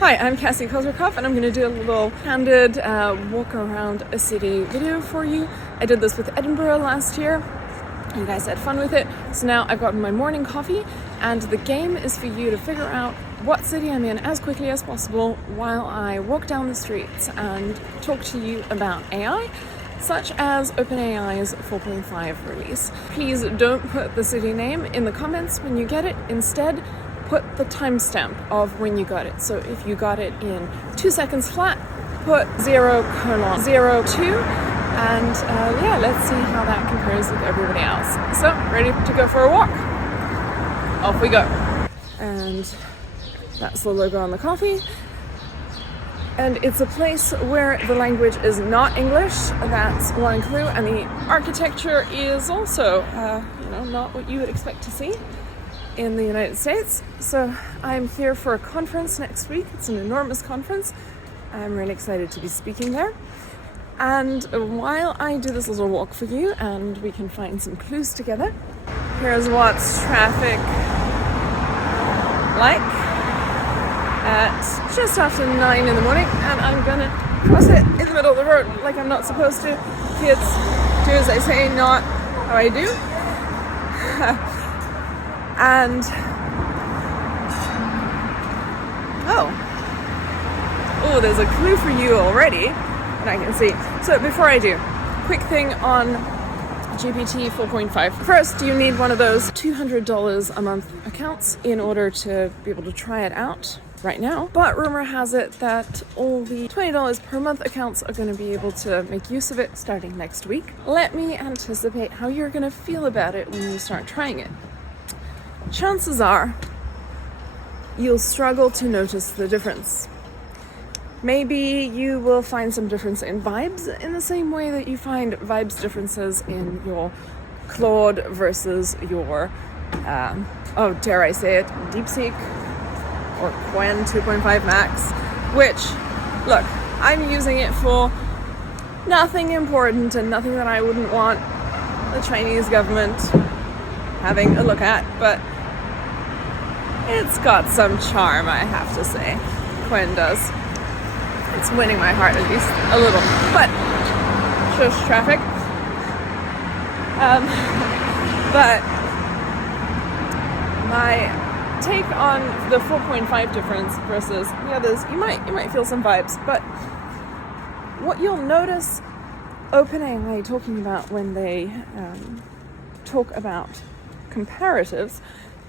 Hi, I'm Cassie Kozyrkov, and I'm going to do a little candid walk around a city video for you. I did this with Edinburgh last year. You guys had fun with it. So now I've gotten my morning coffee, and the game is for you to figure out what city I'm in as quickly as possible while I walk down the streets and talk to you about AI, such as OpenAI's 4.5 release. Please don't put the city name in the comments when you get it. Instead, put the timestamp of when you got it. So if you got it in 2 seconds flat, put 0:02, and let's see how that compares with everybody else. So, ready to go for a walk? Off we go. And that's the logo on the coffee. And it's a place where the language is not English. That's one clue. And the architecture is also, not what you would expect to see in the United States. So I'm here for a conference next week. It's an enormous conference. I'm really excited to be speaking there. And while I do this little walk for you and we can find some clues together, here's what's traffic like at just after 9 in the morning, and I'm gonna cross it in the middle of the road like I'm not supposed to. Kids, do as I say, not how I do. And oh, there's a clue for you already, and I can see. So before I do, quick thing on GPT 4.5. First, you need one of those $200 a month accounts in order to be able to try it out right now. But rumor has it that all the $20 per month accounts are going to be able to make use of it starting next week. Let me anticipate how you're going to feel about it when you start trying it. Chances are you'll struggle to notice the difference. Maybe you will find some difference in vibes in the same way that you find vibes differences in your Claude versus your, dare I say it, DeepSeek or Qwen 2.5 Max, which, look, I'm using it for nothing important and nothing that I wouldn't want the Chinese government having a look at, but it's got some charm, I have to say. Qwen does. It's winning my heart, at least a little. But shush, traffic. But my take on the 4.5 difference versus the others, you might feel some vibes. But what you'll notice OpenAI talking about when they talk about comparatives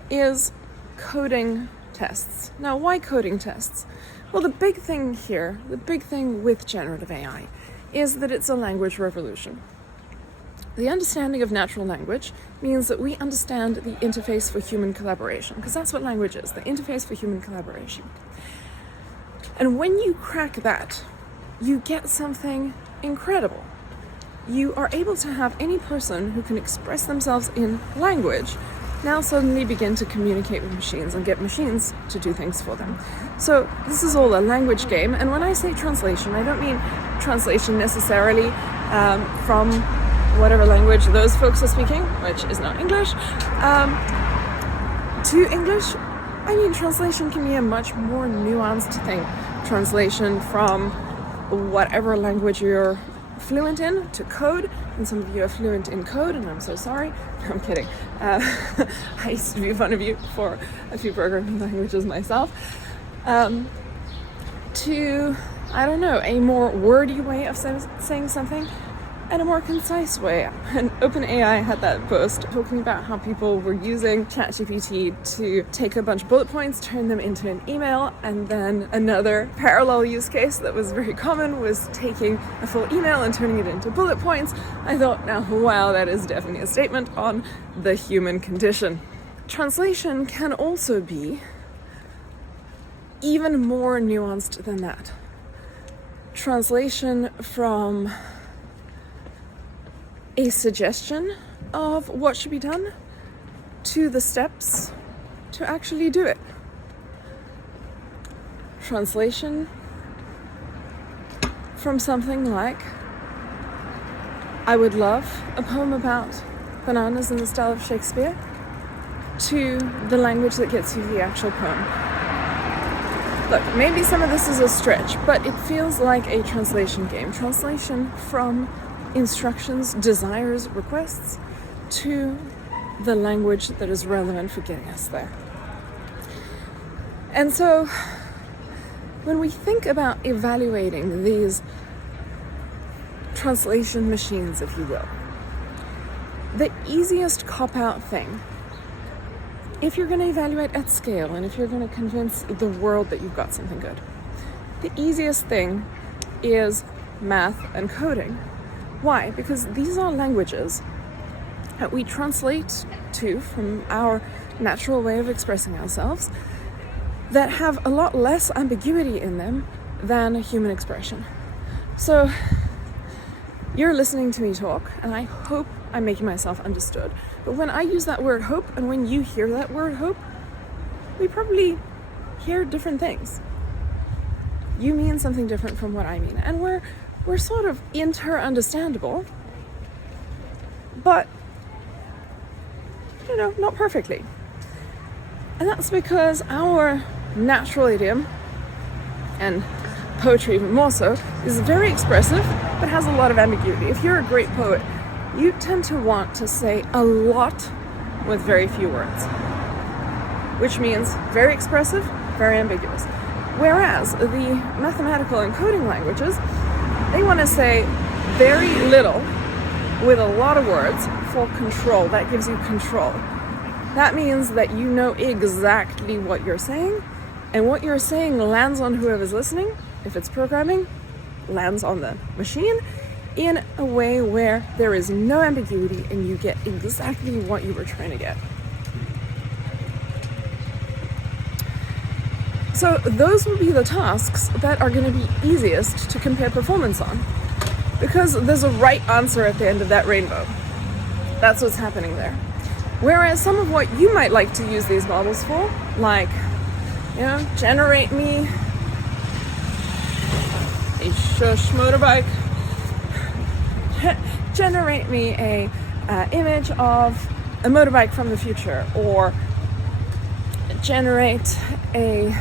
is coding tests. Now, why coding tests? Well, the big thing here, the big thing with generative AI is that it's a language revolution. The understanding of natural language means that we understand the interface for human collaboration, because that's what language is, the interface for human collaboration. And when you crack that, you get something incredible. You are able to have any person who can express themselves in language now suddenly begin to communicate with machines and get machines to do things for them. So this is all a language game, and when I say translation, I don't mean translation necessarily from whatever language those folks are speaking, which is not English, to English. I mean translation can be a much more nuanced thing. Translation from whatever language you're fluent in to code, and some of you are fluent in code, and I'm so sorry. No, I'm kidding. I used to be one of you for a few programming languages myself. To, a more wordy way of saying something, and a more concise way. And OpenAI had that post talking about how people were using ChatGPT to take a bunch of bullet points, turn them into an email, and then another parallel use case that was very common was taking a full email and turning it into bullet points. I thought, now, wow, that is definitely a statement on the human condition. Translation can also be even more nuanced than that. Translation from a suggestion of what should be done to the steps to actually do it. Translation from something like, I would love a poem about bananas in the style of Shakespeare, to the language that gets you the actual poem. Look, maybe some of this is a stretch, but it feels like a translation game. Translation from instructions, desires, requests to the language that is relevant for getting us there. And so when we think about evaluating these translation machines, if you will, the easiest cop-out thing, if you're going to evaluate at scale and if you're going to convince the world that you've got something good, the easiest thing is math and coding. Why? Because these are languages that we translate to from our natural way of expressing ourselves that have a lot less ambiguity in them than a human expression. So you're listening to me talk, and I hope I'm making myself understood. But when I use that word hope, and when you hear that word hope, we probably hear different things. You mean something different from what I mean. And we're sort of inter-understandable, but, not perfectly. And that's because our natural idiom, and poetry even more so, is very expressive, but has a lot of ambiguity. If you're a great poet, you tend to want to say a lot with very few words, which means very expressive, very ambiguous. Whereas the mathematical and coding languages, they want to say very little with a lot of words for control. That gives you control. That means that you know exactly what you're saying, and what you're saying lands on whoever's listening. If it's programming, lands on the machine in a way where there is no ambiguity and you get exactly what you were trying to get. So those will be the tasks that are going to be easiest to compare performance on, because there's a right answer at the end of that rainbow. That's what's happening there. Whereas some of what you might like to use these models for, like, generate me a shush motorbike, generate me a image of a motorbike from the future, or generate a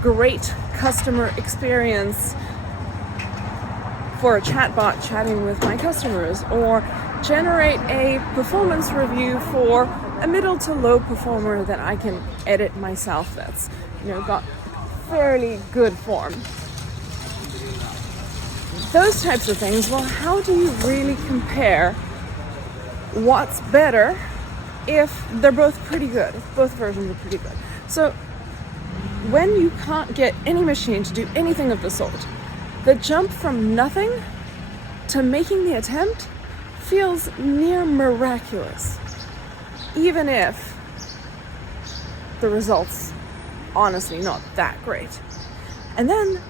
great customer experience for a chatbot chatting with my customers, or generate a performance review for a middle to low performer that I can edit myself, that's got fairly good form. Those types of things, well, how do you really compare what's better if they're both pretty good, if both versions are pretty good? So when you can't get any machine to do anything of the sort, the jump from nothing to making the attempt feels near miraculous, even if the results honestly not that great. And then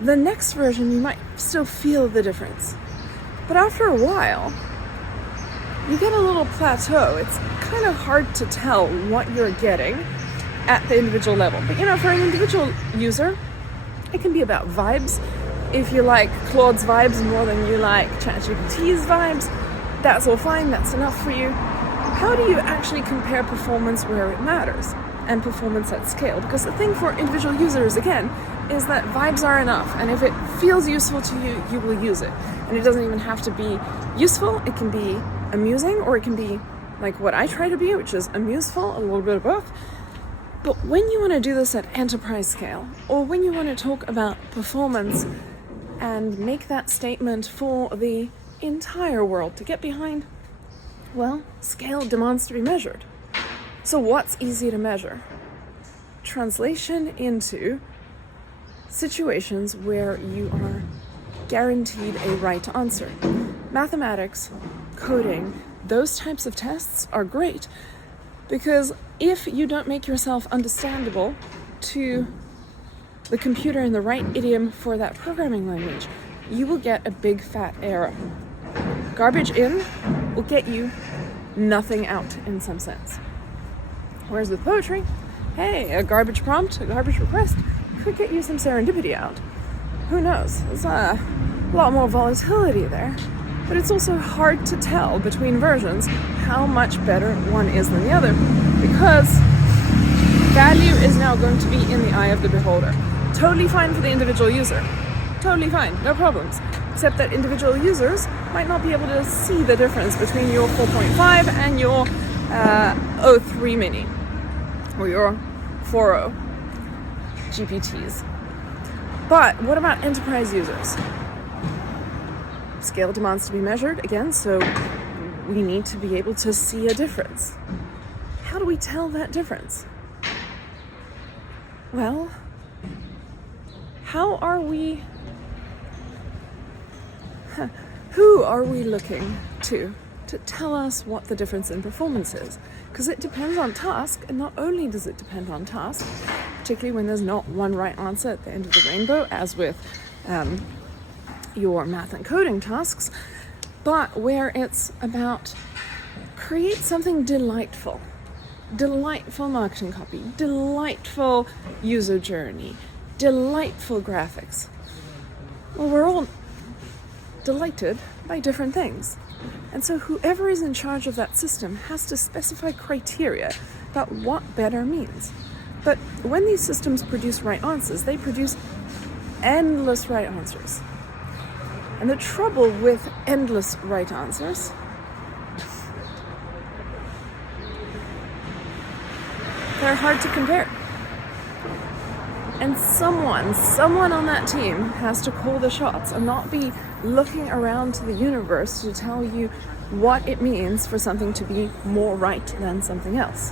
the next version, you might still feel the difference. But after a while, you get a little plateau. It's kind of hard to tell what you're getting at the individual level. But for an individual user, it can be about vibes. If you like Claude's vibes more than you like ChatGPT's vibes, that's all fine, that's enough for you. How do you actually compare performance where it matters and performance at scale? Because the thing for individual users, again, is that vibes are enough, and if it feels useful to you, you will use it. And it doesn't even have to be useful, it can be amusing, or it can be like what I try to be, which is amuseful, a little bit of both. But when you want to do this at enterprise scale, or when you want to talk about performance and make that statement for the entire world to get behind, well, scale demands to be measured. So what's easy to measure? Translation into situations where you are guaranteed a right answer. Mathematics, coding, those types of tests are great, because if you don't make yourself understandable to the computer in the right idiom for that programming language, you will get a big fat error. Garbage in will get you nothing out in some sense. Whereas with poetry, hey, a garbage prompt, a garbage request could get you some serendipity out. Who knows? There's a lot more volatility there. But it's also hard to tell between versions how much better one is than the other, because value is now going to be in the eye of the beholder. Totally fine for the individual user. Totally fine, no problems. Except that individual users might not be able to see the difference between your 4.5 and your 03 mini or your 4.0 GPTs. But what about enterprise users? Scale demands to be measured again, so we need to be able to see a difference. How do we tell that difference? Well, who are we looking to tell us what the difference in performance is? Because it depends on task, and not only does it depend on task, particularly when there's not one right answer at the end of the rainbow, as with your math and coding tasks, but where it's about create something delightful. Delightful marketing copy, delightful user journey, delightful graphics. Well, we're all delighted by different things. And so whoever is in charge of that system has to specify criteria about what better means. But when these systems produce right answers, they produce endless right answers. And the trouble with endless right answers they're hard to compare. And someone on that team has to call the shots and not be looking around to the universe to tell you what it means for something to be more right than something else.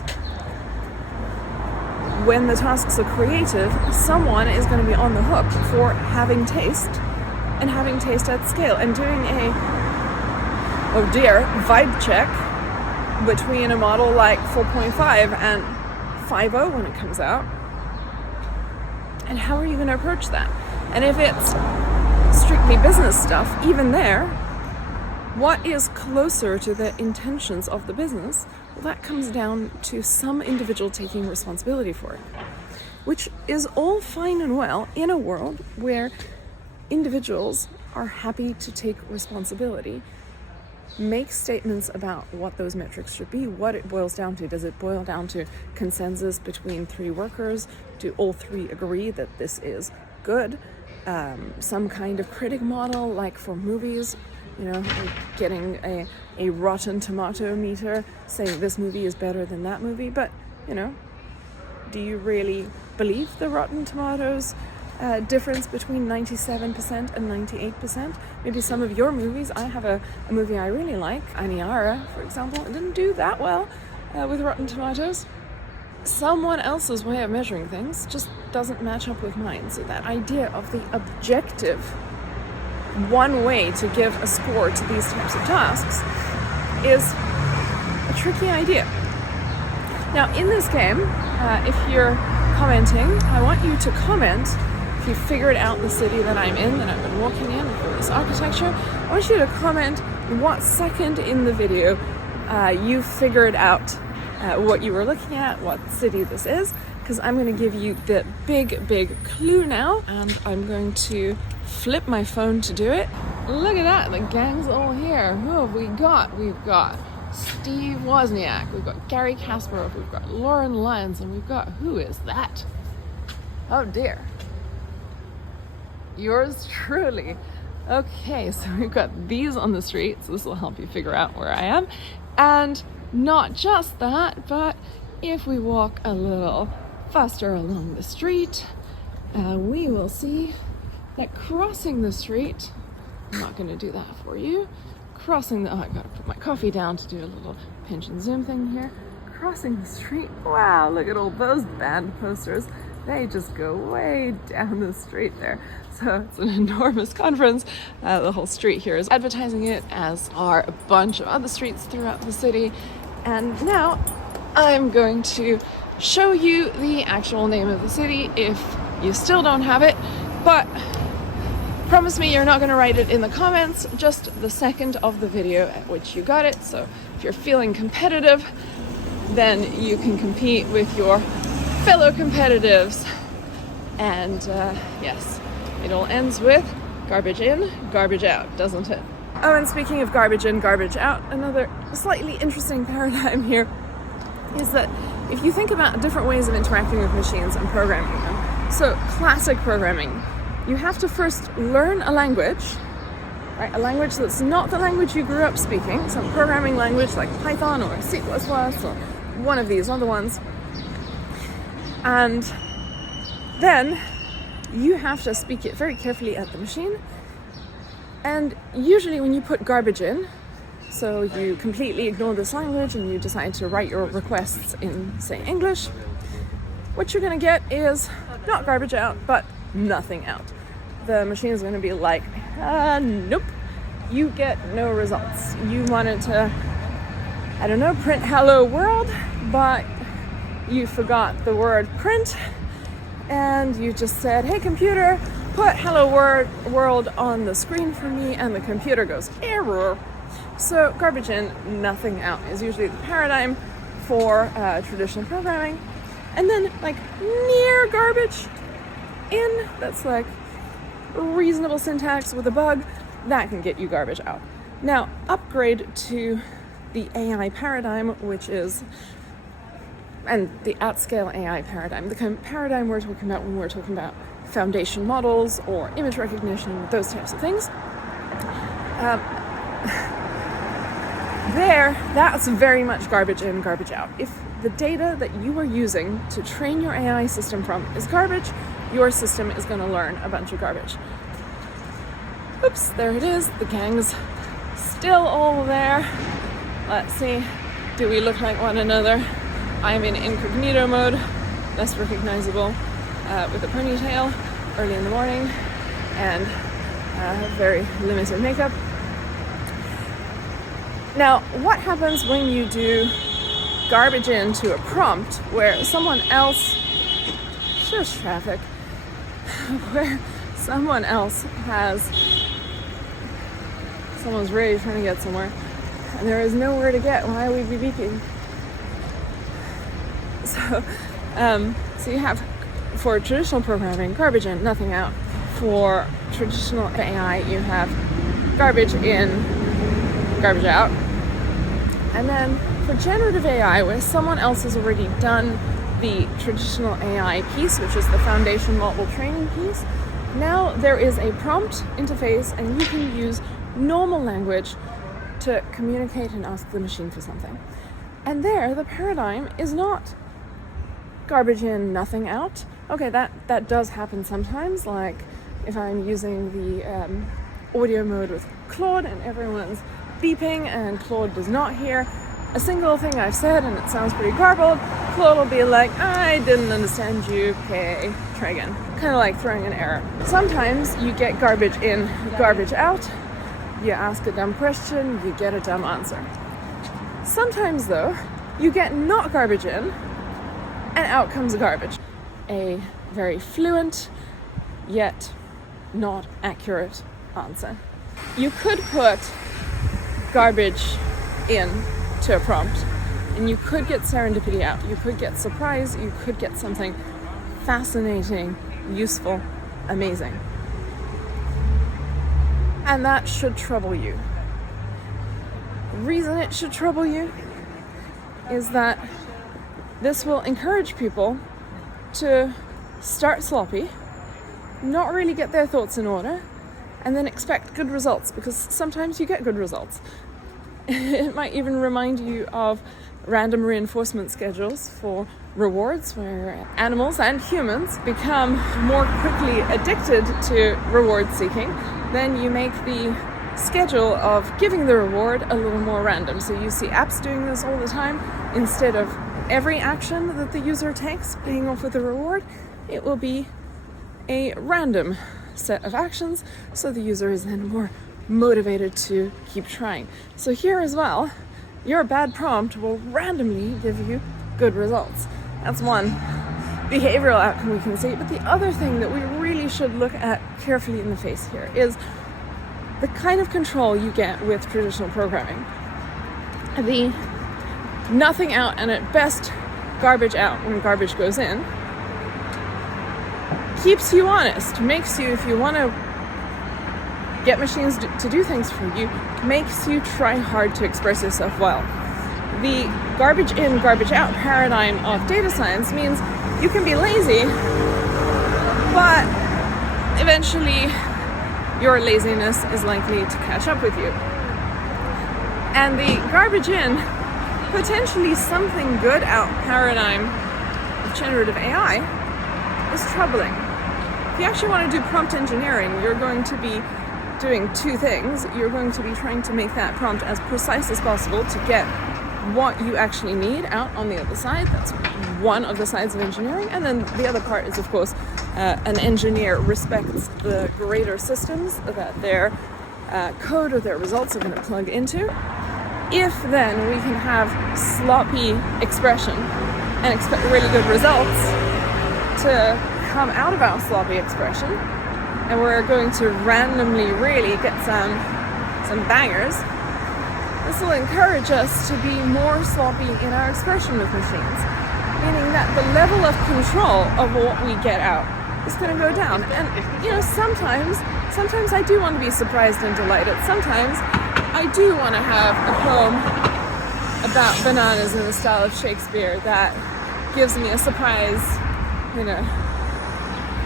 When the tasks are creative, someone is going to be on the hook for having taste and having taste at scale and doing a, vibe check between a model like 4.5 and 5.0 when it comes out. And how are you going to approach that? And if it's strictly business stuff, even there, what is closer to the intentions of the business? Well, that comes down to some individual taking responsibility for it, which is all fine and well in a world where individuals are happy to take responsibility, make statements about what those metrics should be, what it boils down to. Does it boil down to consensus between three workers? Do all three agree that this is good? Some kind of critic model, like for movies, getting a Rotten Tomato meter saying this movie is better than that movie. But, do you really believe the Rotten Tomatoes difference between 97% and 98%? Maybe some of your movies. I have a movie I really like, Aniara, for example. It didn't do that well with Rotten Tomatoes. Someone else's way of measuring things just doesn't match up with mine. So that idea of the objective one way to give a score to these types of tasks is a tricky idea. Now, in this game, if you're commenting, I want you to comment if you figured out the city that I'm in, that I've been walking in for this architecture. I want you to comment what second in the video you figured out what you were looking at, what city this is, because I'm going to give you the big clue now, and I'm going to flip my phone to do it. Look at that, the gang's all here. Who have we got? We've got Steve Wozniak, we've got Garry Kasparov, we've got Lauren Lyons, and we've got, who is that? Oh dear. Yours truly. Okay, so we've got these on the street, so this will help you figure out where I am. And not just that, but if we walk a little faster along the street, we will see that crossing the street, I'm not going to do that for you, I gotta put my coffee down to do a little pinch and zoom thing here. Crossing the street, wow, look at all those band posters. They just go way down the street there. So it's an enormous conference. The whole street here is advertising it, as are a bunch of other streets throughout the city. And now I'm going to show you the actual name of the city if you still don't have it. But promise me you're not going to write it in the comments, just the second of the video at which you got it. So if you're feeling competitive, then you can compete with your fellow competitives. And yes, it all ends with garbage in, garbage out, doesn't it? Oh, and speaking of garbage in, garbage out, another slightly interesting paradigm here is that if you think about different ways of interacting with machines and programming them, So classic programming. You have to first learn a language, right? A language that's not the language you grew up speaking, some programming language like Python or C++ or one of these other ones. And then you have to speak it very carefully at the machine. And usually when you put garbage in, so you completely ignore this language and you decide to write your requests in, say, English, what you're going to get is not garbage out, but nothing out. The machine is going to be like, nope, you get no results. You wanted to, I don't know, print hello world, but you forgot the word print, and you just said, hey computer, put hello world on the screen for me, and the computer goes, error. So garbage in, nothing out is usually the paradigm for traditional programming. And then like near garbage in, that's like reasonable syntax with a bug, that can get you garbage out. Now upgrade to the AI paradigm, which is, and the at-scale AI paradigm, the kind of paradigm we're talking about when we're talking about foundation models or image recognition, those types of things. That's very much garbage in, garbage out. If the data that you are using to train your AI system from is garbage, your system is going to learn a bunch of garbage. Oops, there it is. The gang's still all there. Let's see. Do we look like one another? I'm in incognito mode, less recognizable, with a ponytail early in the morning and very limited makeup. Now, what happens when you do garbage into a prompt where someone else, shush traffic, where someone else has, someone's really trying to get somewhere and there is nowhere to get, why would we be beeping? So you have, for traditional programming, garbage in, nothing out. For traditional AI, you have garbage in, garbage out. And then for generative AI, where someone else has already done the traditional AI piece, which is the foundation model training piece, now there is a prompt interface and you can use normal language to communicate and ask the machine for something. And there, the paradigm is not garbage in, nothing out. Okay, that does happen sometimes, like if I'm using the audio mode with Claude and everyone's beeping and Claude does not hear a single thing I've said and it sounds pretty garbled, Claude will be like, I didn't understand you, okay, try again. Kind of like throwing an error. Sometimes you get garbage in, garbage out. You ask a dumb question, you get a dumb answer. Sometimes though, you get not garbage in and out comes garbage. A very fluent, yet not accurate answer. You could put garbage in to a prompt and you could get serendipity out. You could get surprise. You could get something fascinating, useful, amazing. And that should trouble you. The reason it should trouble you is that this will encourage people to start sloppy, not really get their thoughts in order, and then expect good results, because sometimes you get good results. It might even remind you of random reinforcement schedules for rewards, where animals and humans become more quickly addicted to reward seeking. Then you make the schedule of giving the reward a little more random. So you see apps doing this all the time. Instead of every action that the user takes paying off with a reward, it will be a random set of actions, so the user is then more motivated to keep trying. So here as well, your bad prompt will randomly give you good results. That's one behavioral outcome we can see. But the other thing that we really should look at carefully in the face here is the kind of control you get with traditional programming. The nothing out and at best garbage out when garbage goes in keeps you honest, makes you, if you want to get machines to do things for you, makes you try hard to express yourself well. The garbage in, garbage out paradigm of data science means you can be lazy but eventually your laziness is likely to catch up with you. And the garbage in, potentially something good out paradigm of generative AI is troubling. If you actually want to do prompt engineering, you're going to be doing two things. You're going to be trying to make that prompt as precise as possible to get what you actually need out on the other side. That's one of the sides of engineering. And then the other part is, of course, an engineer respects the greater systems that their code or their results are going to plug into. If then we can have sloppy expression and expect really good results to come out of our sloppy expression, and we're going to randomly really get some bangers, this will encourage us to be more sloppy in our expression with machines, meaning that the level of control of what we get out is going to go down. And sometimes I do want to be surprised and delighted. Sometimes I do want to have a poem about bananas in the style of Shakespeare that gives me a surprise,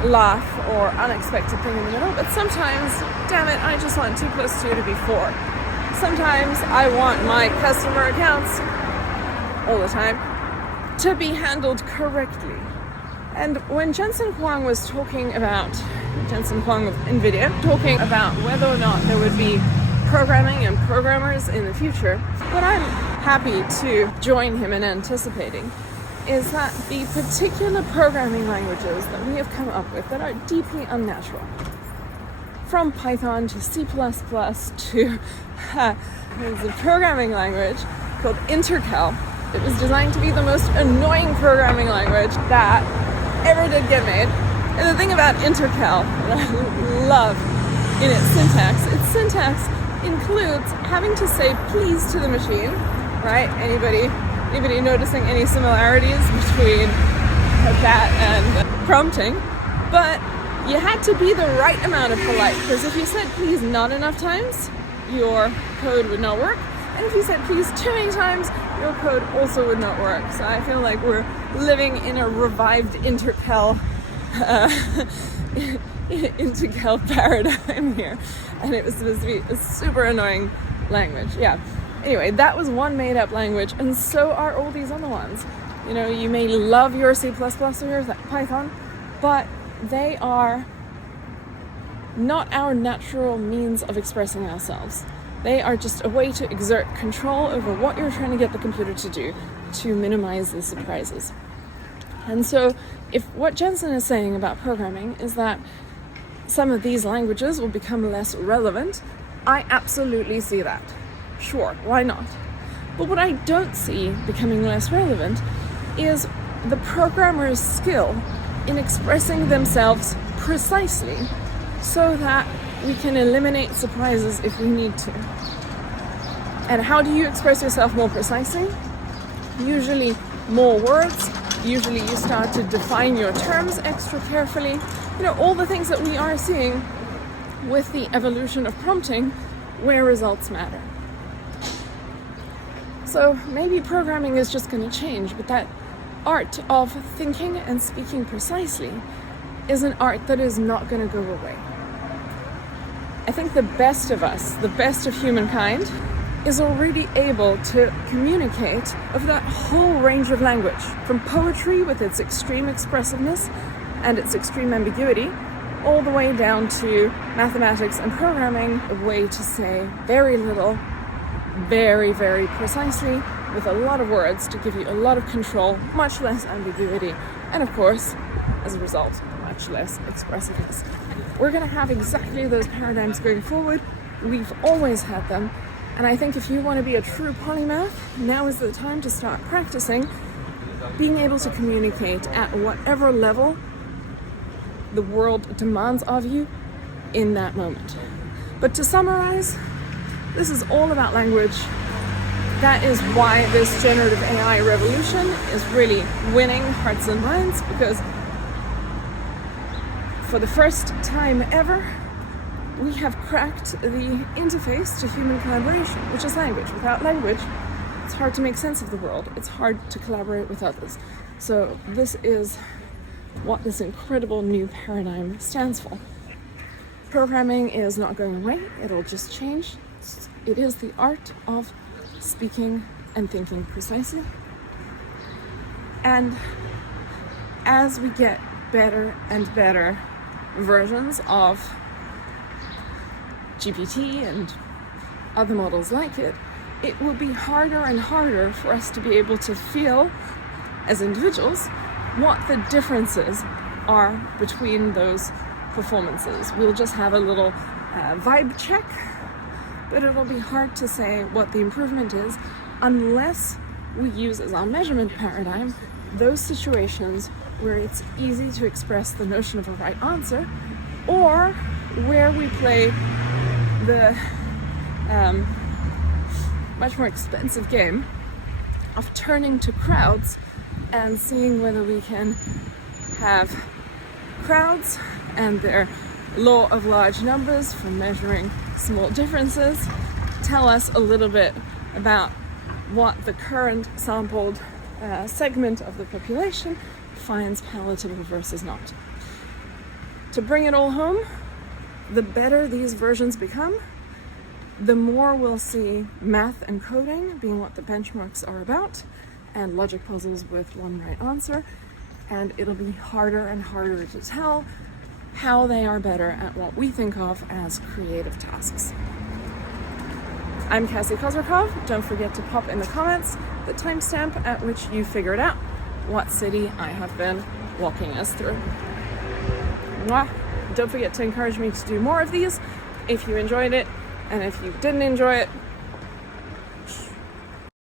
laugh or unexpected thing in the middle. But sometimes, damn it, I just want 2 + 2 to be 4. Sometimes I want my customer accounts, all the time, to be handled correctly. And when Jensen Huang of NVIDIA, talking about whether or not there would be programming and programmers in the future, what I'm happy to join him in anticipating is that the particular programming languages that we have come up with that are deeply unnatural, from Python to C++ to there's a programming language called Intercal. It was designed to be the most annoying programming language that ever did get made. And the thing about Intercal that I love in its syntax includes having to say please to the machine, right? Anybody noticing any similarities between that and prompting? But you had to be the right amount of polite, because if you said please not enough times, your code would not work. And if you said please too many times, your code also would not work. So I feel like we're living in a revived Intercal paradigm here. And it was supposed to be a super annoying language. Yeah. Anyway, that was one made-up language, and so are all these other ones. You may love your C++ or your Python, but they are not our natural means of expressing ourselves. They are just a way to exert control over what you're trying to get the computer to do to minimize the surprises. And so if what Jensen is saying about programming is that some of these languages will become less relevant, I absolutely see that. Sure, why not? But what I don't see becoming less relevant is the programmer's skill in expressing themselves precisely so that we can eliminate surprises if we need to. And how do you express yourself more precisely? Usually more words. Usually you start to define your terms extra carefully. All the things that we are seeing with the evolution of prompting where results matter. So maybe programming is just going to change, but that art of thinking and speaking precisely is an art that is not going to go away. I think the best of us, the best of humankind, is already able to communicate of that whole range of language, from poetry with its extreme expressiveness and its extreme ambiguity, all the way down to mathematics and programming, a way to say very little, very, very precisely, with a lot of words to give you a lot of control, much less ambiguity, and of course, as a result, much less expressiveness. We're going to have exactly those paradigms going forward. We've always had them. And I think if you want to be a true polymath, now is the time to start practicing being able to communicate at whatever level the world demands of you in that moment. But to summarize, this is all about language. That is why this generative AI revolution is really winning hearts and minds, because for the first time ever, we have cracked the interface to human collaboration, which is language. Without language, it's hard to make sense of the world. It's hard to collaborate with others. So this is what this incredible new paradigm stands for. Programming is not going away, it'll just change. It is the art of speaking and thinking precisely. And as we get better and better versions of GPT and other models like it, it will be harder and harder for us to be able to feel as individuals what the differences are between those performances. We'll just have a little vibe check, but it'll be hard to say what the improvement is unless we use as our measurement paradigm those situations where it's easy to express the notion of a right answer, or where we play the much more expensive game of turning to crowds and seeing whether we can have crowds and their law of large numbers from measuring small differences tell us a little bit about what the current sampled segment of the population finds palatable versus not. To bring it all home, the better these versions become, the more we'll see math and coding being what the benchmarks are about, and logic puzzles with one right answer, and it'll be harder and harder to tell how they are better at what we think of as creative tasks. I'm Cassie Kozyrkov. Don't forget to pop in the comments the timestamp at which you figured out what city I have been walking us through. Mwah. Don't forget to encourage me to do more of these if you enjoyed it, and if you didn't enjoy it,